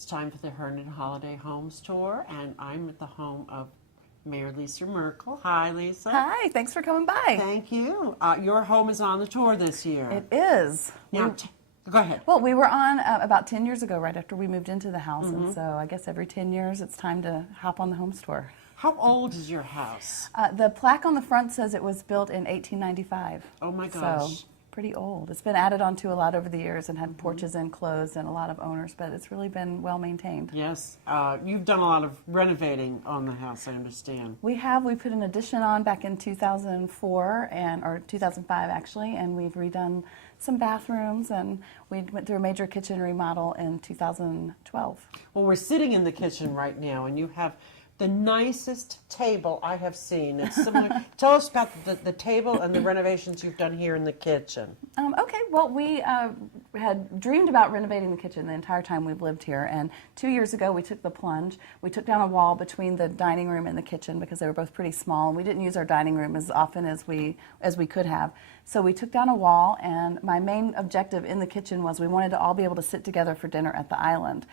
It's time for the Herndon Holiday Homes Tour, and I'm at the home of Mayor Lisa Merkel. Hi, Lisa. Hi, thanks for coming by. Thank you. Your home is on the tour this year. It is. Now, go ahead. Well, we were on about 10 years ago, right after we moved into the house, and so I guess every 10 years it's time to hop on the homes tour. How old is your house? The plaque on the front says it was built in 1895. Oh my gosh. So, pretty old. It's been added onto a lot over the years and had porches enclosed and a lot of owners, but it's really been well maintained. Yes. You've done a lot of renovating on the house, I understand. We have. We put an addition on back in 2004, or 2005 actually, and we've redone some bathrooms, and we went through a major kitchen remodel in 2012. Well, we're sitting in the kitchen right now, and you have the nicest table I have seen. It's similar. Tell us about the table and the renovations you've done here in the kitchen. Okay, well, we had dreamed about renovating the kitchen the entire time we've lived here, and 2 years ago we took the plunge. We took down a wall between the dining room and the kitchen because they were both pretty small, and we didn't use our dining room as often as we could have. So we took down a wall, and my main objective in the kitchen was we wanted to all be able to sit together for dinner at the island.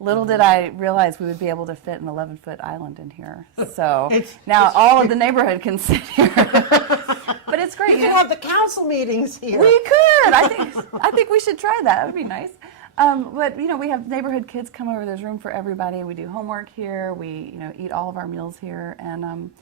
Little did I realize we would be able to fit an 11-foot island in here. So now all of the neighborhood can sit here. But it's great. You can have the council meetings here. We could. I think we should try that. That would be nice. But we have neighborhood kids come over. There's room for everybody. We do homework here. We eat all of our meals here, and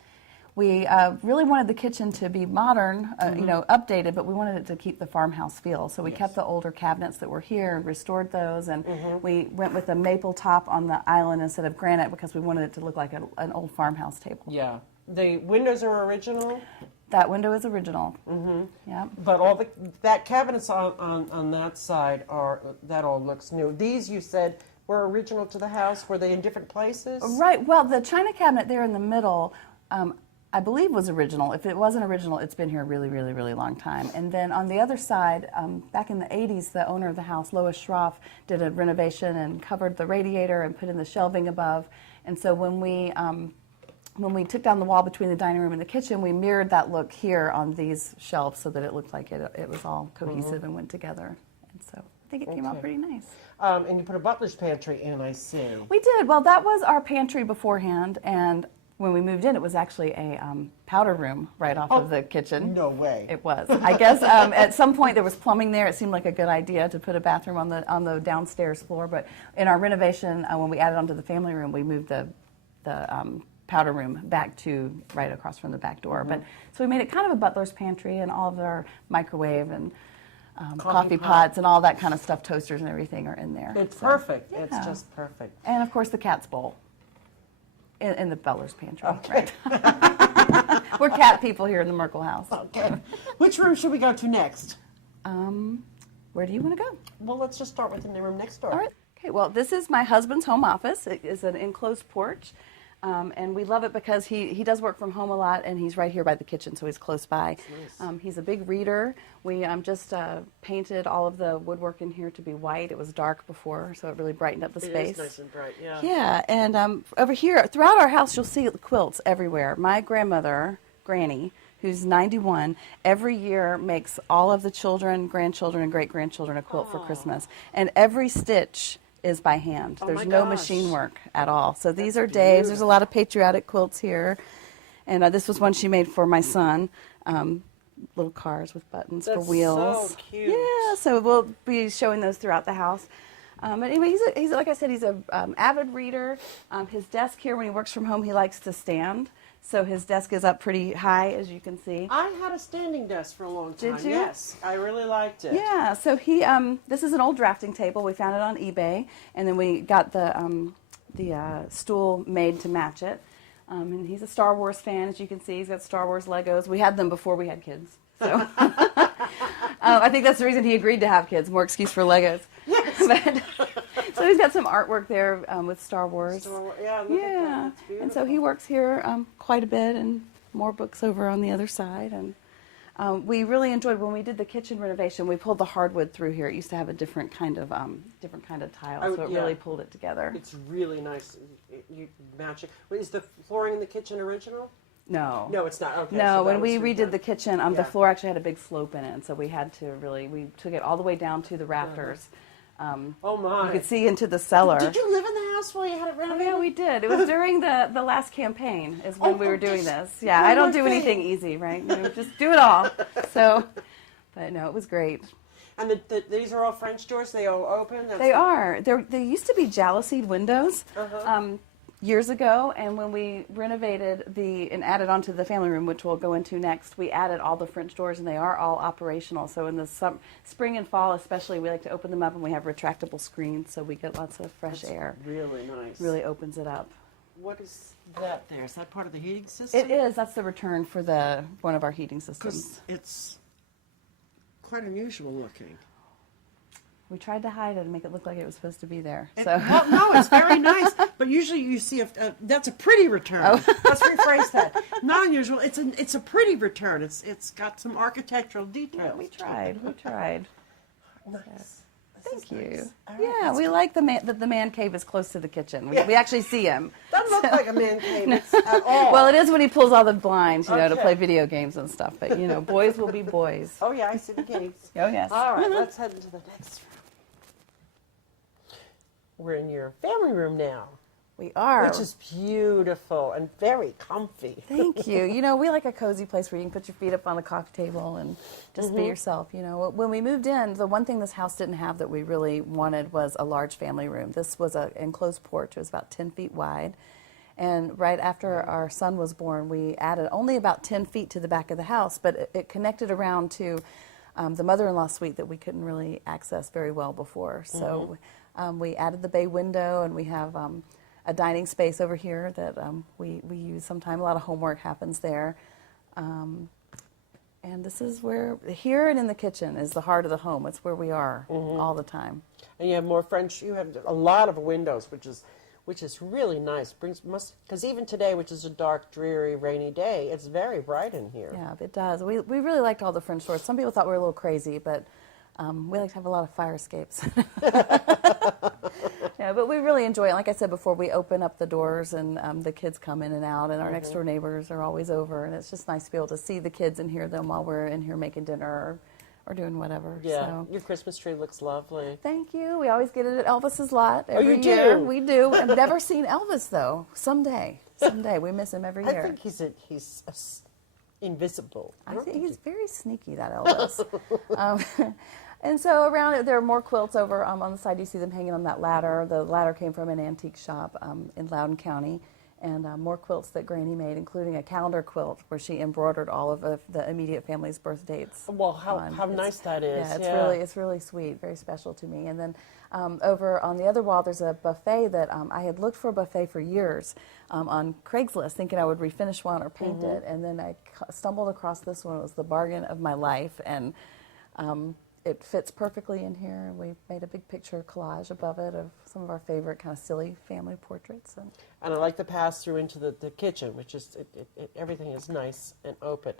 we really wanted the kitchen to be modern, updated, but we wanted it to keep the farmhouse feel. So we kept the older cabinets that were here and restored those, and we went with a maple top on the island instead of granite because we wanted it to look like an old farmhouse table. Yeah. The windows are original? That window is original. Yeah. But all that cabinets on that side that all looks new. These, you said, were original to the house. Were they in different places? Right. Well, the china cabinet there in the middle, I believe was original. If it wasn't original, it's been here a really, really, really long time. And then on the other side, back in the 80s, the owner of the house, Lois Schroff, did a renovation and covered the radiator and put in the shelving above. And so when we took down the wall between the dining room and the kitchen, we mirrored that look here on these shelves so that it looked like it was all cohesive and went together. And so I think it came out pretty nice. And you put a butler's pantry in, I see. We did. Well, that was our pantry beforehand, and when we moved in, it was actually a powder room right off of the kitchen. No way. It was. I guess at some point there was plumbing there. It seemed like a good idea to put a bathroom on the downstairs floor. But in our renovation, when we added onto the family room, we moved the powder room back to right across from the back door. But so we made it kind of a butler's pantry, and all of our microwave and coffee pots and all that kind of stuff, toasters and everything are in there. It's perfect. Yeah. It's just perfect. And of course the cat's bowl. In the butler's pantry, okay. Right? We're cat people here in the Merkel house. Okay. Which room should we go to next? Where do you want to go? Well, let's just start with the room next door. All right. Okay, well, this is my husband's home office. It is an enclosed porch. And we love it because he does work from home a lot, and he's right here by the kitchen, so he's close by. Nice. He's a big reader. We just painted all of the woodwork in here to be white. It was dark before, so it really brightened up the space. It is nice and bright, yeah. Yeah, and over here, throughout our house, you'll see quilts everywhere. My grandmother, Granny, who's 91, every year makes all of the children, grandchildren, and great-grandchildren a quilt for Christmas. And every stitch is by hand. There's no machine work at all. So these are Dave's. There's a lot of patriotic quilts here. And this was one she made for my son. Little cars with buttons for wheels. So cute. Yeah, so we'll be showing those throughout the house. But anyway, he's like I said, he's an avid reader. His desk here, when he works from home, he likes to stand. So his desk is up pretty high, as you can see. I had a standing desk for a long time. Did you? Yes, I really liked it. Yeah, so this is an old drafting table. We found it on eBay, and then we got the stool made to match it. And he's a Star Wars fan, as you can see. He's got Star Wars Legos. We had them before we had kids. So I think that's the reason he agreed to have kids, more excuse for Legos. Yes. So he's got some artwork there with Star Wars. Yeah, look at that. It's beautiful. And so he works here quite a bit, and more books over on the other side. And we really enjoyed when we did the kitchen renovation. We pulled the hardwood through here. It used to have a different kind of tile, so it really pulled it together. It's really nice. You match it. Wait, is the flooring in the kitchen original? No. No, it's not. Okay. No, so when we redid the kitchen, the Yeah. floor actually had a big slope in it, so we had to we took it all the way down to the rafters. Oh my! You could see into the cellar. Did you live in the house while you had it Oh, renovated? yeah, we did. It was during the last campaign is when we were doing this. Yeah, I don't do anything easy, right? Just do it all. So, but no, it was great. And these are all French doors? They all open? They are. They used to be jalousied windows years ago, and when we renovated and added onto the family room, which we'll go into next, we added all the French doors, and they are all operational. So in the spring and fall especially, we like to open them up, and we have retractable screens, so we get lots of fresh air. Really nice. Really opens it up. What is that there? Is that part of the heating system? It is. That's the return for one of our heating systems. It's quite unusual looking. We tried to hide it and make it look like it was supposed to be there. Well, no, it's very nice. But usually you see that's a pretty return. Oh. Let's rephrase that. Not unusual. It's a pretty return. It's got some architectural details. Yeah, we tried. Nice. Yeah. Thank you. Nice. Yeah, we like the man cave is close to the kitchen. We actually see him. Doesn't look like a man cave at all. Well, it is when he pulls all the blinds, to Okay. play video games and stuff. But boys will be boys. Oh yeah, I see the gates. Oh yes. All right, let's head into the next room. We're in your family room now. We are. Which is beautiful and very comfy. Thank you. We like a cozy place where you can put your feet up on the coffee table and just be yourself. When we moved in, the one thing this house didn't have that we really wanted was a large family room. This was an enclosed porch. It was about 10 feet wide. And right after our son was born, we added only about 10 feet to the back of the house, but it connected around to the mother-in-law suite that we couldn't really access very well before. So we added the bay window, and we have a dining space over here that we use sometimes. A lot of homework happens there. And this is here and in the kitchen is the heart of the home. It's where we are all the time. And you have more French, you have a lot of windows, which is really nice. Because even today, which is a dark, dreary, rainy day, it's very bright in here. Yeah, it does. We really liked all the French doors. Some people thought we were a little crazy, but we like to have a lot of fire escapes. Yeah, but we really enjoy it. Like I said before, we open up the doors and the kids come in and out, and our next door neighbors are always over, and it's just nice to be able to see the kids and hear them while we're in here making dinner or doing whatever. Yeah, So. your Christmas tree looks lovely. Thank you. We always get it at Elvis's lot every you year. do? We do. I've never seen Elvis though. Someday we miss him every year. I think he's invisible. I think he's very sneaky, that Elvis. And so around it, there are more quilts over on the side. You see them hanging on that ladder. The ladder came from an antique shop in Loudoun County. And more quilts that Granny made, including a calendar quilt where she embroidered all of the immediate family's birth dates. Well, how nice that is. Yeah, it's really sweet, very special to me. And then over on the other wall, there's a buffet that I had looked for a buffet for years on Craigslist, thinking I would refinish one or paint it. And then I stumbled across this one. It was the bargain of my life, and it fits perfectly in here. And we made a big picture collage above it of some of our favorite kind of silly family portraits. And I like the pass through into the kitchen, which is everything is nice and open.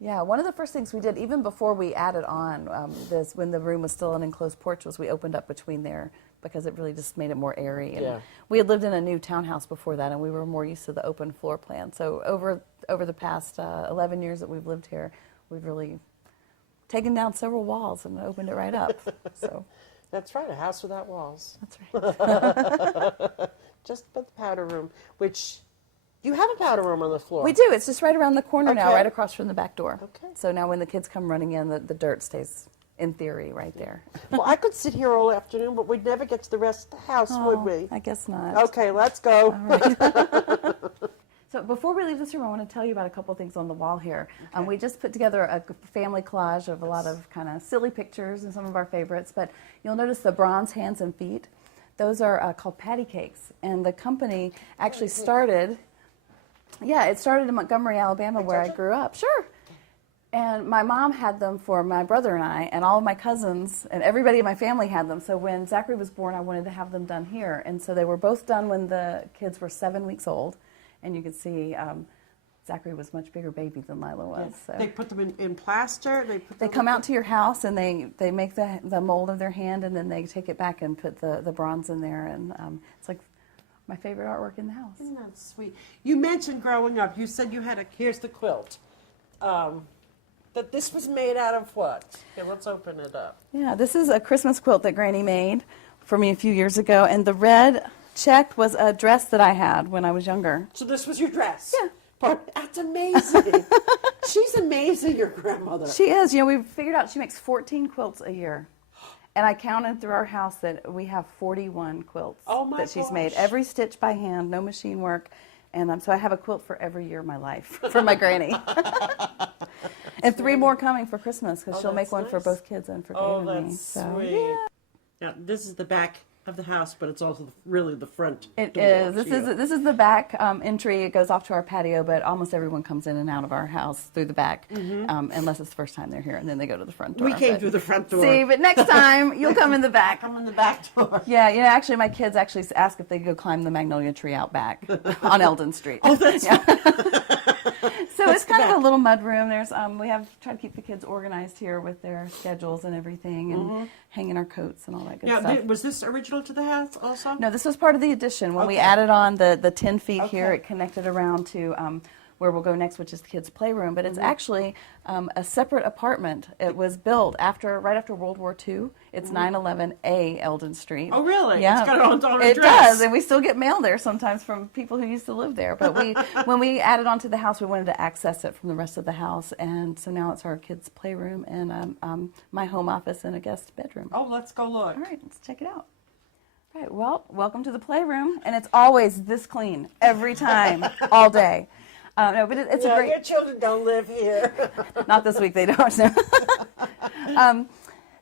Yeah, one of the first things we did, even before we added on this, when the room was still an enclosed porch, was we opened up between there because it really just made it more airy. And we had lived in a new townhouse before that, and we were more used to the open floor plan. So over the past 11 years that we've lived here, we've really taken down several walls and opened it right up. So that's right, a house without walls. that's right. Just but the powder room, which you have a powder room on the floor. We do. It's just right around the corner now, Okay. right across from the back door. Okay. So now when the kids come running in, the dirt stays, in theory, right there. Well, I could sit here all afternoon, but we'd never get to the rest of the house, would we? I guess not. Okay, let's go. All right. So before we leave this room, I want to tell you about a couple of things on the wall here. Okay. We just put together a family collage of a lot of kind of silly pictures and some of our favorites, but you'll notice the bronze hands and feet. Those are called patty cakes, and the company actually started, it started in Montgomery, Alabama, where I grew up. Sure. And my mom had them for my brother and I, and all of my cousins, and everybody in my family had them. So when Zachary was born, I wanted to have them done here. And so they were both done when the kids were 7 weeks old. And you can see Zachary was a much bigger baby than Lila was. So. They put them in plaster? They come out to your house, and they make the mold of their hand, and then they take it back and put the bronze in there. And it's like my favorite artwork in the house. Isn't that sweet? You mentioned growing up. You said you had here's the quilt. But this was made out of what? Okay, let's open it up. Yeah, this is a Christmas quilt that Granny made for me a few years ago, and the red checked was a dress that I had when I was younger. So this was your dress? Yeah. That's amazing. She's amazing, your grandmother. She is. You know, we figured out she makes 14 quilts a year. And I counted through our house that we have 41 quilts that she's made. Every stitch by hand, no machine work. And so I have a quilt for every year of my life for my granny. And 3 more coming for Christmas because she'll make one for both kids and for Dave and me. Oh, that's sweet. Yeah. Now, this is the back of the house, but it's also really the front It door is. here. This is the back entry. It goes off to our patio, but almost everyone comes in and out of our house through the back, unless it's the first time they're here, and then they go to the front door. We came through the front door. See, but next time you'll come in the back. Come in the back door. Yeah, you know, actually, my kids actually ask if they go climb the magnolia tree out back on Eldon Street. Oh, that's So it's kind of a little mud room. There's we have tried to keep the kids organized here with their schedules and everything, and hanging our coats and all that good stuff. Was this original to the house also? No, this was part of the addition. When we added on the 10 feet here, it connected around to where we'll go next, which is the kids' playroom. But it's actually a separate apartment. It was built right after World War II. It's 911A Eldon Street. Oh, really? Yeah. It's got on our It address. does, and we still get mail there sometimes from people who used to live there. But when we added on to the house, we wanted to access it from the rest of the house. And so now it's our kids' playroom and my home office and a guest bedroom. Oh, let's go look. All right, let's check it out. All right, well, welcome to the playroom, and it's always this clean every time, all day. No, but it's a great. Your children don't live here. Not this week, they don't. No.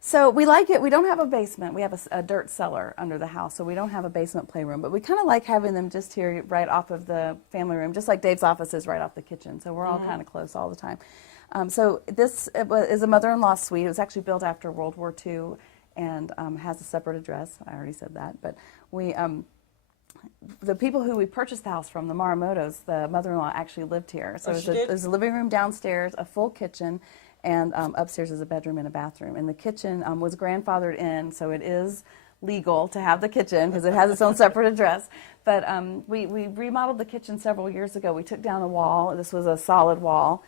So we like it. We don't have a basement. We have a dirt cellar under the house, so we don't have a basement playroom. But we kind of like having them just here, right off of the family room, just like Dave's office is right off the kitchen. So we're all kind of close all the time. So this is a mother-in-law suite. It was actually built after World War II. And has a separate address. I already said that. But we, the people who we purchased the house from, the Maramotos, the mother-in-law actually lived here. So there's a living room downstairs, a full kitchen, and upstairs is a bedroom and a bathroom. And the kitchen was grandfathered in, so it is legal to have the kitchen because it has its own separate address. But we remodeled the kitchen several years ago. We took down a wall. This was a solid wall.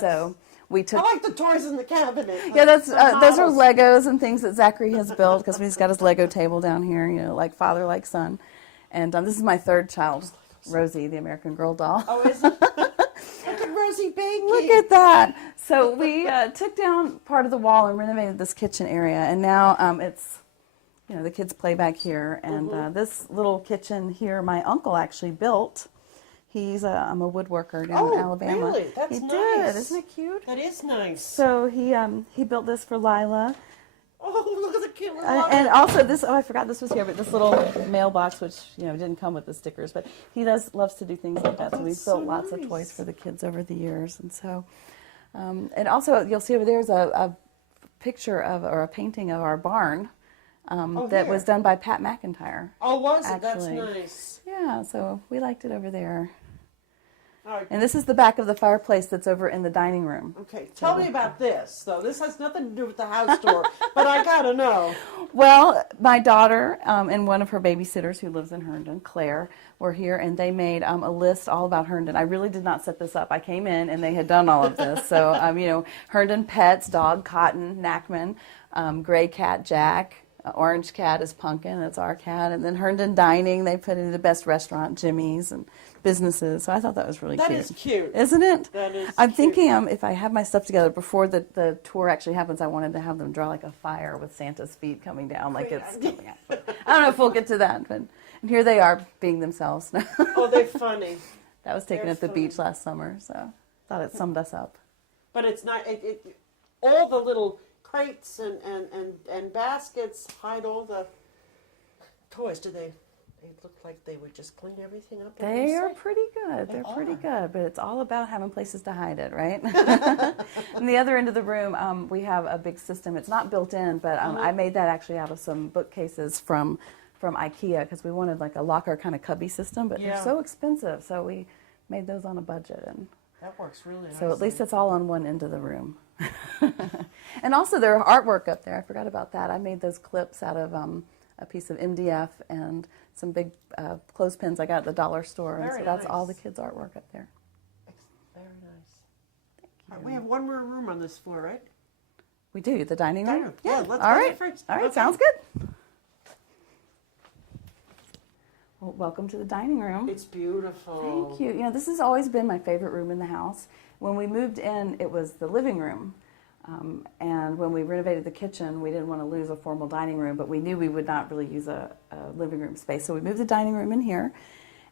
So we took. I like the toys in the cabinet. Yeah, those are Legos and things that Zachary has built because he's got his Lego table down here, you know, like father, like son. And this is my third child, Rosie, the American Girl doll. Oh, is it? Look at Rosie baking. Look at that. So we took down part of the wall and renovated this kitchen area, and now it's, you know, the kids play back here. And this little kitchen here, my uncle actually built. He's I'm a woodworker down in Alabama. Really? That's he nice. did. Isn't it cute? That is nice. So he built this for Lila. Oh, look at the cute little And also this, I forgot this was here, but this little mailbox, which, you know, didn't come with the stickers, but he loves to do things like that. So we've built lots of toys for the kids over the years. And so, and also you'll see over there's a picture or a painting of our barn that was done by Pat McIntyre. Oh, was it? Actually. That's nice. Yeah, so we liked it over there. All right. And this is the back of the fireplace that's over in the dining room. Okay, tell me about this, though. This has nothing to do with the house tour, but I gotta know. Well, my daughter and one of her babysitters who lives in Herndon, Claire, were here, and they made a list all about Herndon. I really did not set this up. I came in, and they had done all of this. So, you know, Herndon pets, dog Cotton, Knackman, gray cat Jack, orange cat is Pumpkin, that's our cat, and then Herndon Dining, they put in the best restaurant, Jimmy's, and businesses. So I thought that was really cute. That is cute. Isn't it? That is I'm cute. thinking if I have my stuff together before the tour actually happens, I wanted to have them draw like a fire with Santa's feet coming down like it's coming out. But I don't know if we'll get to that. But and here they are being themselves. Oh, they're funny. That was taken They're at the funny. beach last summer, so thought it summed us up. But it's not, all the little crates and baskets hide all the toys. Do they look like they would just clean everything up? They are pretty good. They're pretty good, but it's all about having places to hide it, right? In the other end of the room, we have a big system. It's not built in, but I made that actually out of some bookcases from IKEA because we wanted like a locker kind of cubby system, but they're so expensive, so we made those on a budget. And that works really nice. so at least it's all on one end of the room. And also their artwork up there, I forgot about that. I made those clips out of a piece of MDF and some big clothespins I got at the dollar store. And so that's all the kids' artwork up there. Very nice. We have one more room on this floor, right? We do, the dining room? Dining room. Yeah, let's All go there right. first. All right, Okay. sounds good. Well, welcome to the dining room. It's beautiful. Thank you. You know, this has always been my favorite room in the house. When we moved in, it was the living room. And when we renovated the kitchen, we didn't want to lose a formal dining room, but we knew we would not really use a living room space. So we moved the dining room in here.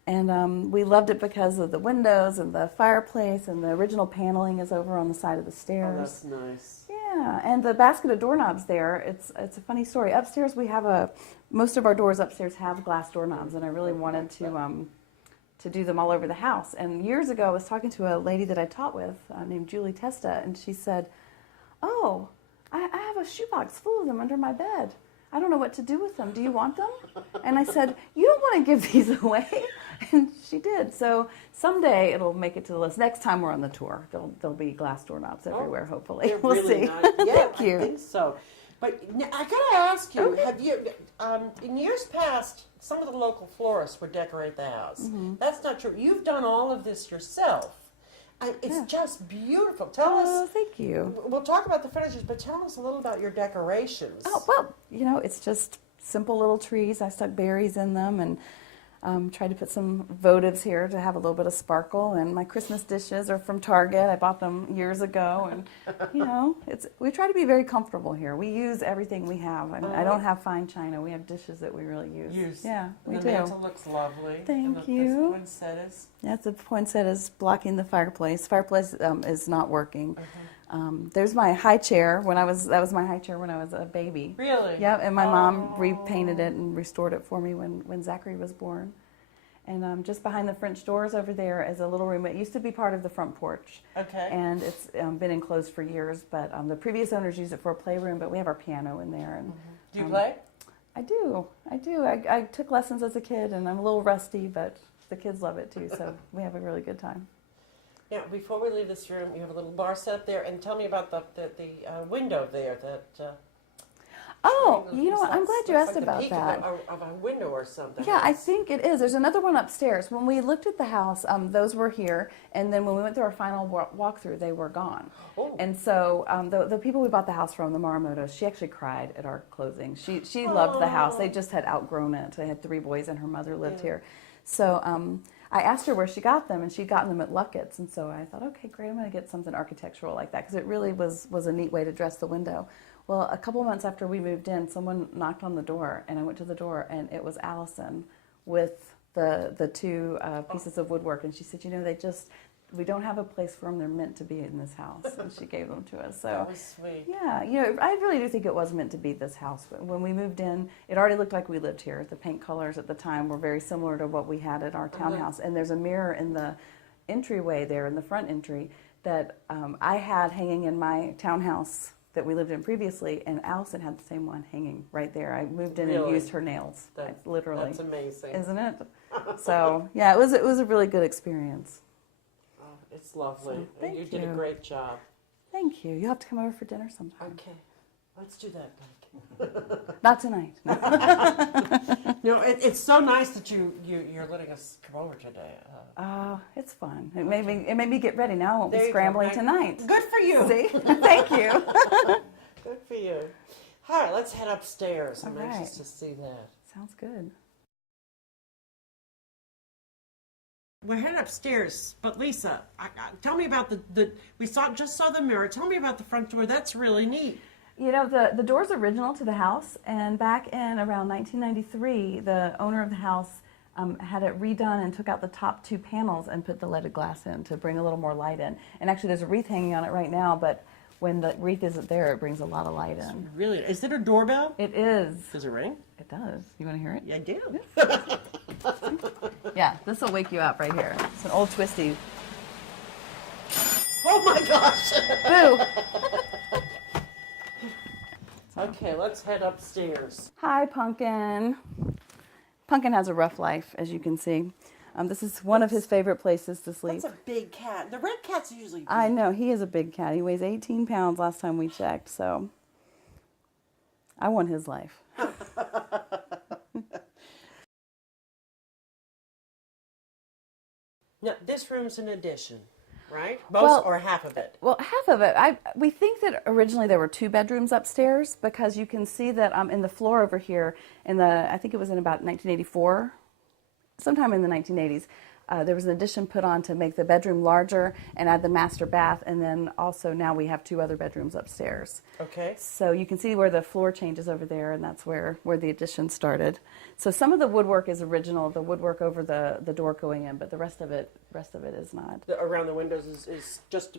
And we loved it because of the windows and the fireplace, and the original paneling is over on the side of the stairs. Oh, that's nice. Yeah, and the basket of doorknobs there, it's a funny story. Upstairs we have most of our doors upstairs have glass doorknobs, and I really wanted to do them all over the house. And years ago I was talking to a lady that I taught with named Julie Testa, and she said, "Oh, I have a shoebox full of them under my bed. I don't know what to do with them. Do you want them?" And I said, "You don't want to give these away?" And she did. So someday it'll make it to the list. Next time we're on the tour, there'll be glass doorknobs everywhere, hopefully. They're We'll really see. nice. Yeah, Thank you. I think so. But I gotta ask you, Okay. have you, in years past, some of the local florists would decorate the house. Mm-hmm. That's not true. You've done all of this yourself. It's just beautiful. Tell Oh, us. thank you. We'll talk about the finishes, but tell us a little about your decorations. Oh, well, you know, it's just simple little trees. I stuck berries in them and tried to put some votives here to have a little bit of sparkle. And my Christmas dishes are from Target. I bought them years ago. And, you know, we try to be very comfortable here. We use everything we have. I don't have fine china. We have dishes that we really use. Yeah, we the do. mantle looks lovely. Thank and the, you. The poinsettias. That's the poinsettia is blocking the fireplace. Fireplace is not working. There's my high chair. That was my high chair when I was a baby. Really? Yeah, and my mom repainted it and restored it for me when Zachary was born. And just behind the French doors over there is a little room. It used to be part of the front porch. Okay. And it's been enclosed for years, but the previous owners used it for a playroom, but we have our piano in there. And Do you play? I do. I took lessons as a kid, and I'm a little rusty, but the kids love it too, so we have a really good time. Now, before we leave this room, you have a little bar set there, and tell me about the window there. Oh, you know what? I'm glad you looks asked like the about peak that. Of a window or something. Yeah, I think it is. There's another one upstairs. When we looked at the house, those were here, and then when we went through our final walkthrough, they were gone. Oh. And so the people we bought the house from, the Maramotos, she actually cried at our closing. She loved the house. They just had outgrown it. They had 3 boys, and her mother lived here. So I asked her where she got them, and she'd gotten them at Luckett's. And so I thought, okay, great, I'm going to get something architectural like that, because it really was a neat way to dress the window. Well, a couple months after we moved in, someone knocked on the door, and I went to the door, and it was Allison with the 2 pieces of woodwork. And she said, you know, we don't have a place for them. They're meant to be in this house. And she gave them to us. So That was sweet. yeah, you know, I really do think it was meant to be this house. When we moved in, it already looked like we lived here. The paint colors at the time were very similar to what we had at our townhouse. And there's a mirror in the entryway there, in the front entry, that I had hanging in my townhouse that we lived in previously, and Allison had the same one hanging right there. I moved in and Really? used her nails, literally. That's amazing. Isn't it? So yeah, it was a really good experience. Oh, it's lovely. So, thank You did a you. great job. Thank you. You'll have to come over for dinner sometime. Okay, let's do that, Mike. Not tonight. No, it's so nice that you're letting us come over today. It's fun. It made me get ready. Now I won't There be you go. scrambling tonight. Good for you. See? Thank you. Good for you. All right, let's head upstairs. I'm All right. anxious to see that. Sounds good. We're headed upstairs, but Lisa, tell me about we just saw the mirror. Tell me about the front door. That's really neat. You know, the door's original to the house, and back in around 1993, the owner of the house had it redone and took out the top 2 panels and put the leaded glass in to bring a little more light in. And actually, there's a wreath hanging on it right now, but when the wreath isn't there, it brings a lot of light in. Really? Is it a doorbell? It is. Does it ring? It does. You want to hear it? Yeah, I do. Yeah, this will wake you up right here. It's an old twisty. Oh my gosh! Boo! Okay, let's head upstairs. Hi, Pumpkin. Pumpkin has a rough life, as you can see. This is one of his favorite places to sleep. That's a big cat. The red cats are usually big. I know, he is a big cat. He weighs 18 pounds last time we checked, so I want his life. Now, this room's an addition. right? Most Well, or half of it. Well, half of it. We think that originally there were 2 bedrooms upstairs because you can see that in the floor over here, I think it was in about 1984, sometime in the 1980s, there was an addition put on to make the bedroom larger and add the master bath, and then also now we have 2 other bedrooms upstairs. Okay. So you can see where the floor changes over there, and that's where the addition started. So some of the woodwork is original, the woodwork over the door going in, but the rest of it is not. Around the windows is just.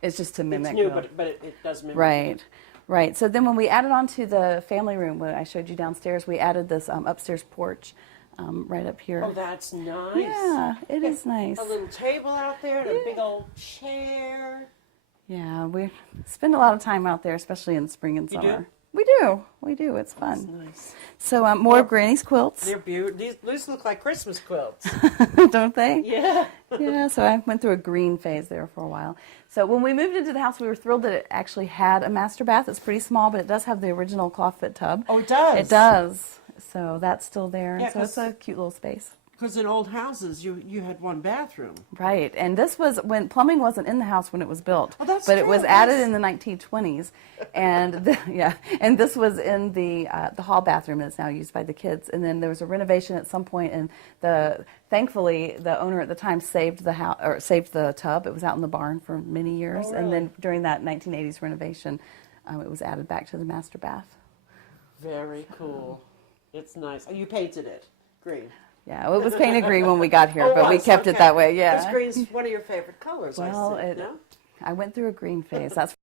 It's just to mimic. It's new, but it does mimic. Right, right. So then when we added on to the family room, when I showed you downstairs, we added this upstairs porch right up here. Oh, that's nice. Yeah, it is nice. A little table out there and a big old chair. Yeah, we spend a lot of time out there, especially in spring and You summer. do? We do. It's fun. That's nice. So more of Granny's quilts, They're beautiful. These look like Christmas quilts. don't they? Yeah. Yeah, so I went through a green phase there for a while. So when we moved into the house, we were thrilled that it actually had a master bath. It's pretty small, but it does have the original clawfoot tub. Oh, it does? It does. So that's still there. Yeah, so it's a cute little space. Because in old houses, you had one bathroom. Right, and this was when plumbing wasn't in the house when it was built, Oh, that's but it true, was added yes. in the 1920s, and and this was in the hall bathroom that's now used by the kids. And then there was a renovation at some point, and thankfully the owner at the time saved the house or saved the tub. It was out in the barn for many years, Oh, really? and then during that 1980s renovation, it was added back to the master bath. Very cool. It's nice. Oh, you painted it green. Yeah, well, it was painted green when we got here, Oh, but we was, kept it okay. that way. Yeah. Because green's one of your favorite colors. Well, I see. No? I went through a green phase. That's